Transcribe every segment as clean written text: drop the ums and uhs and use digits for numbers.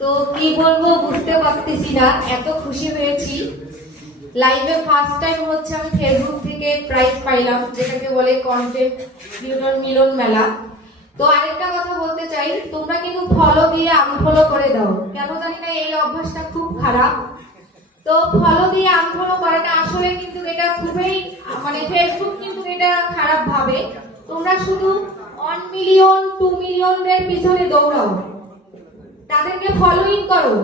তো কি বলবো বুঝতে পারতেছি না, এত খুশি হয়েছি। লাইভে ফার্স্ট টাইম হচ্ছে আমি ফেসবুক থেকে প্রাইজ পাইলাম, যেটাকে বলে কন্টেন্ট ক্রিয়েটর মিলন মেলা। তো আরেকটা কথা বলতে চাই, তোমরা কিন্তু ফলো দিয়ে আনফলো করে দাও, কেন জানি না এই অভ্যাসটা খুব খারাপ। তো ফলো দিয়ে আনফলো করাটা আসলে কিন্তু এটা খুবই মানে ফেসবুক কিন্তু এটা খারাপ ভাবে। তোমরা শুধু 1 মিলিয়ন 2 মিলিয়নের পিছনে দৌড়াও, তাদেরকে ফলোইং করো।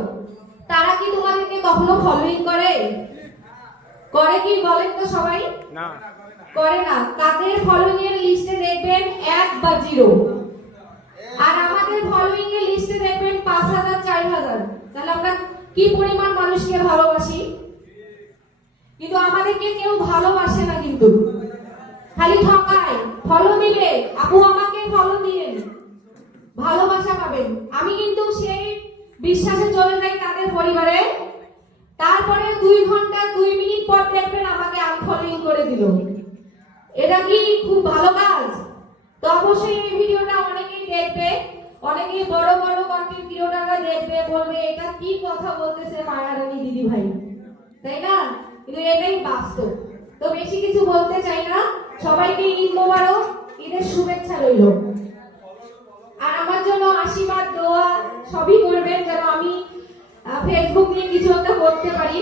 তারা কি তোমাদেরকে কখনো ফলোইং করে? করে কি বলেন তো সবাই? না, করে না। তাদের ফলোইং এর লিস্টে দেখবেন 1 বা 0, আর আমাদের ফলোইং এর লিস্টে দেখবেন 5000 4000। তাহলে আমরা কি পরিমাণ মানুষকে ভালোবাসি, কিন্তু আমাদেরকে কেউ ভালোবাসে না, কিন্তু খালি ঠকায়। ফলো দিলে আপু আমাকে ফলো দিন, ভালোবাসা পাবেন। আমি কিন্তু সেই বিশ্বাসে চলে যাই তাদের পরিবারে, তারপরে 2 ঘন্টা 2 মিনিট পর দেখবেন আমাকে আনফলোইং করে দিল। এটা কি খুব ভালো কাজ? তো অবশ্যই এই ভিডিওটা অনেকেই দেখবে, অনেকেই বড় বড় কন্টেন্ট ক্রিয়েটররা দেখবে, বলবে এটা কি কথা বলতেছে মায়ারানী দিদি ভাই, তাই না? কিন্তু এটাই বাস্তব। তো বেশি কিছু বলতে চাই না, সবাইকে ঈদ মোবারক, ঈদের শুভেচ্ছা রইল। আর আমার জন্য আশীর্বাদ দোয়া সবই করবেন, যেন আমি ফেসবুক নিয়ে কিছু একটা করতে পারি।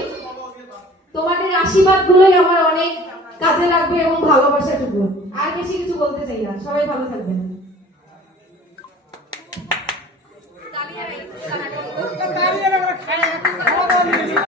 তোমাদের আশীর্বাদ গুলোই আমার অনেক কাজে লাগবে এবং ভালোবাসাটুকু। আর বেশি কিছু বলতে চাই না, সবাই ভালো থাকবেন।